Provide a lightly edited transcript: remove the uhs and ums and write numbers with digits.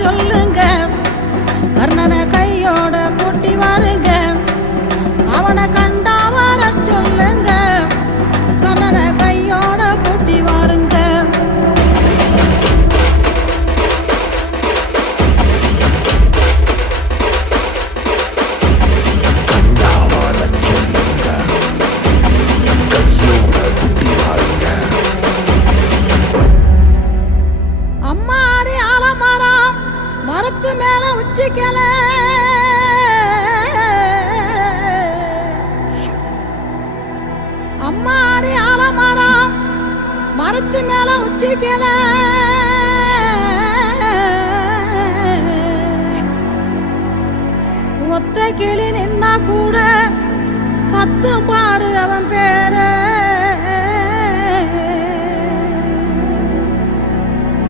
சொல்லுங்க, கர்ணனை கையோட கூட்டி வாருங்க. அவனை கண்டா வர சொல்லுங்க, கர்ணனை கையோட கூட்டி வாருங்க. அம்மாடி ஆலமரம் மரத்து மேல உச்சிக்கல, அம்மாடி ஆலமரம் மரத்து மேல உச்சிக்கல.